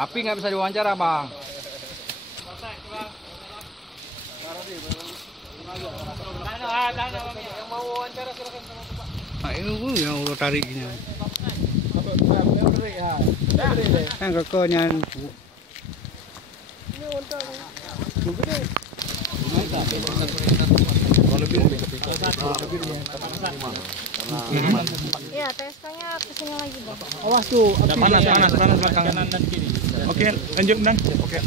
Api nggak bisa diwawancara, Bang. Nah, ini yang udah tariknya. Yang kekonya. Iya, TSK-nya kesini lagi, Bang. Awas tuh. Panas belakang kanan dan kiri. Oke, lanjut Dan. Oke.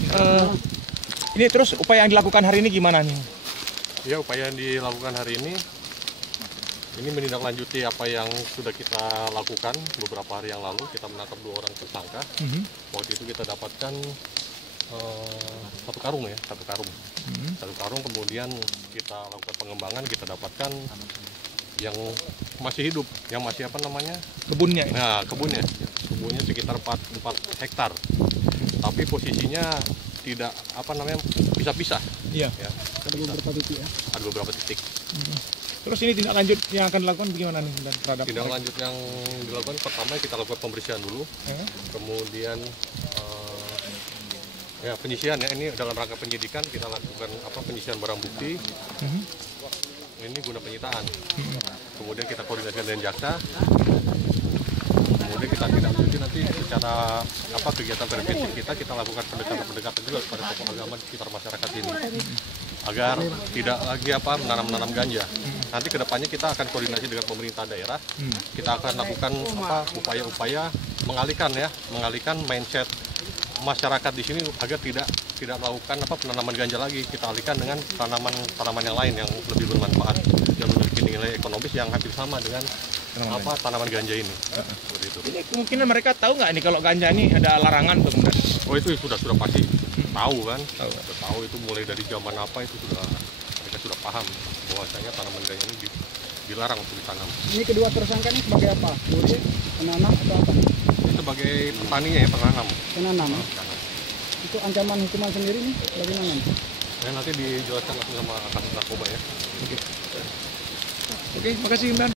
Ini terus upaya yang dilakukan hari ini gimana nih? Ya, upaya yang dilakukan hari ini menindaklanjuti apa yang sudah kita lakukan beberapa hari yang lalu. Kita menangkap 2 orang tersangka. Waktu itu kita dapatkan satu karung. Satu karung, kemudian kita lakukan pengembangan, kita dapatkan yang masih hidup, yang masih Kebunnya. Nah, kebunnya sekitar 4 hektar. Tapi posisinya tidak pisah-pisah. Iya. Ya, Ada beberapa titik ya. ada beberapa titik. Terus ini tindak lanjut yang akan dilakukan bagaimana nih terhadap Tindak lanjut yang dilakukan pertama kita lakukan pembersihan dulu, kemudian ya penyisihan ya, ini dalam rangka penyidikan kita lakukan penyisihan barang bukti. Ini guna penyitaan. Kemudian kita koordinasikan dengan jaksa. Kemudian kita tindak lanjuti nanti secara kegiatan preventif kita lakukan pendekatan juga pada tokoh agama di sekitar masyarakat ini agar tidak lagi menanam ganja. Nanti kedepannya kita akan koordinasi dengan pemerintah daerah. Kita akan lakukan upaya-upaya mengalihkan mindset masyarakat di sini agar tidak melakukan penanaman ganja lagi. Kita alihkan dengan tanaman yang lain yang lebih bermanfaat dan memiliki nilai ekonomis yang hampir sama dengan tanaman ganja ini. Seperti itu. Ini kemungkinan mereka tahu nggak nih kalau ganja ini ada larangan kemudian? Oh, itu sudah pasti tahu kan. Sudah tahu itu mulai dari zaman itu mereka sudah paham bahwasanya tanaman ganja ini dilarang untuk ditanam. Ini kedua tersangka ini sebagai apa? Kurir, penanam atau apa? Ini sebagai petaninya ya, penanam. Penanam. Itu ancaman hukuman sendiri nih bagaimana? Ya, nanti dijelaskan langsung sama kasus narkoba ya. Oke, makasih Dan.